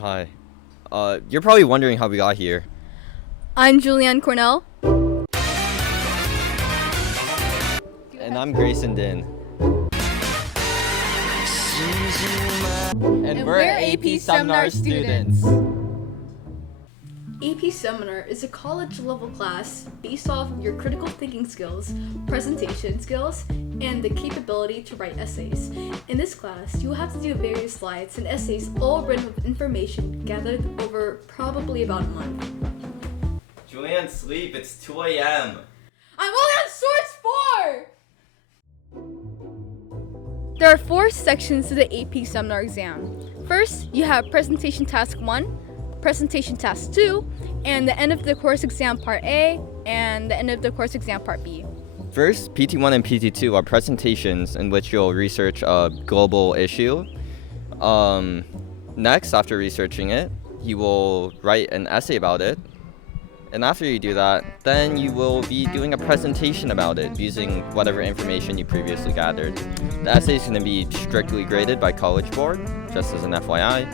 Hi. You're probably wondering how we got here. I'm Julianne Cornell. And I'm Grayson Din. And we're AP Seminar students. AP Seminar is a college-level class based off your critical thinking skills, presentation skills, and the capability to write essays. In this class, you will have to do various slides and essays all written with information gathered over probably about a month. Julianne, sleep. It's 2 a.m. I'm only on source 4! There are 4 sections to the AP Seminar exam. First, you have Presentation Task 1, Presentation Task 2, and the end of the course exam Part A, and the end of the course exam Part B. First, PT1 and PT2 are presentations in which you'll research a global issue. Next, after researching it, you will write an essay about it. And after you do that, then you will be doing a presentation about it using whatever information you previously gathered. The essay is going to be strictly graded by College Board, just as an FYI.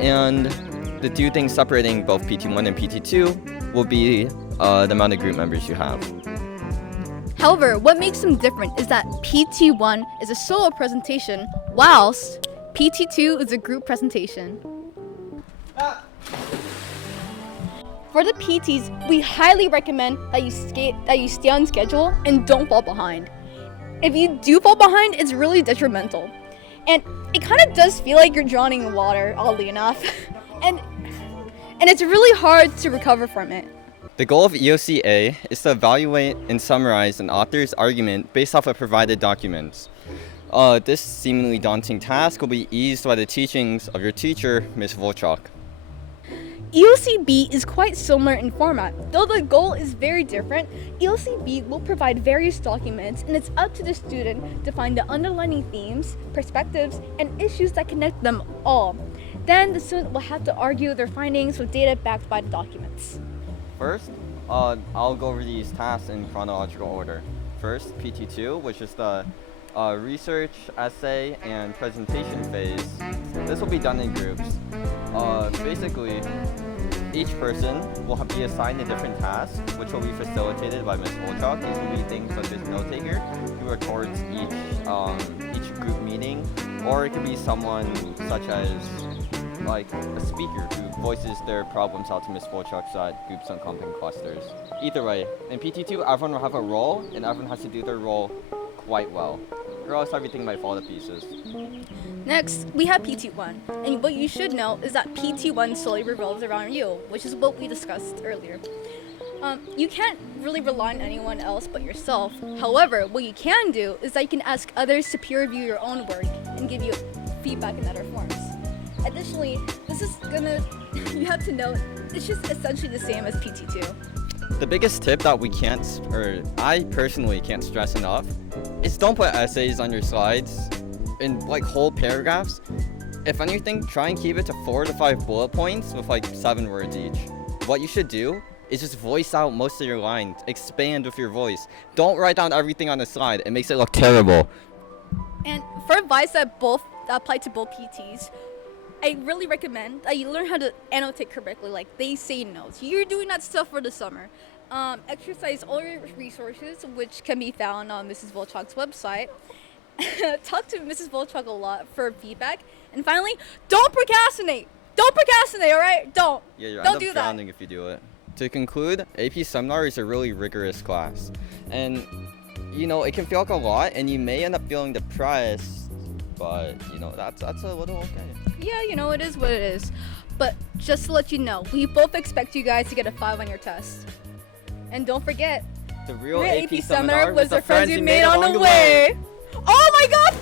And the 2 things separating both PT1 and PT2 will be the amount of group members you have. However, what makes them different is that PT1 is a solo presentation, whilst PT2 is a group presentation. For the PTs, we highly recommend that you stay on schedule and don't fall behind. If you do fall behind, it's really detrimental. And it kind of does feel like you're drowning in water, oddly enough. and it's really hard to recover from it. The goal of EOC-A is to evaluate and summarize an author's argument based off of provided documents. This seemingly daunting task will be eased by the teachings of your teacher, Ms. Volchok. EOC-B is quite similar in format. Though the goal is very different, EOC-B will provide various documents, and it's up to the student to find the underlying themes, perspectives, and issues that connect them all. Then the student will have to argue their findings with data backed by the documents. First, I'll go over these tasks in chronological order. First, PT2, which is the research, essay, and presentation phase. This will be done in groups. Basically, each person will be assigned a different task, which will be facilitated by Ms. Volchok. These will be things such as note taker, who records each group meeting, or it could be someone such as like a speaker who voices their problems out to Ms. Volchok so that groups don't come in clusters. Either way, in PT2, everyone will have a role, and everyone has to do their role quite well, or else everything might fall to pieces. Next, we have PT1, and what you should know is that PT1 solely revolves around you, which is what we discussed earlier. You can't really rely on anyone else but yourself. However, what you can do is that you can ask others to peer review your own work and give you feedback in other forms. Additionally, you have to know, it's just essentially the same as PT2. The biggest tip that I personally can't stress enough is don't put essays on your slides in like whole paragraphs. If anything, try and keep it to 4 to 5 bullet points with like 7 words each. What you should do is just voice out most of your lines, expand with your voice. Don't write down everything on the slide, it makes it look terrible. And for advice that apply to both PTs, I really recommend that you learn how to annotate correctly, like they say notes. You're doing that stuff for the summer. Exercise all your resources, which can be found on Mrs. Volchok's website. Talk to Mrs. Volchok a lot for feedback. And finally, don't procrastinate. Don't procrastinate, all right? Don't. Yeah, you'll don't end do up that. drowning if you do it. To conclude, AP Seminar is a really rigorous class. And, it can feel like a lot, and you may end up feeling depressed, but, that's a little okay. Yeah, it is what it is. But just to let you know, we both expect you guys to get a 5 on your test. And don't forget, the real AP AP Seminar was the friends you made on the way. Oh my god!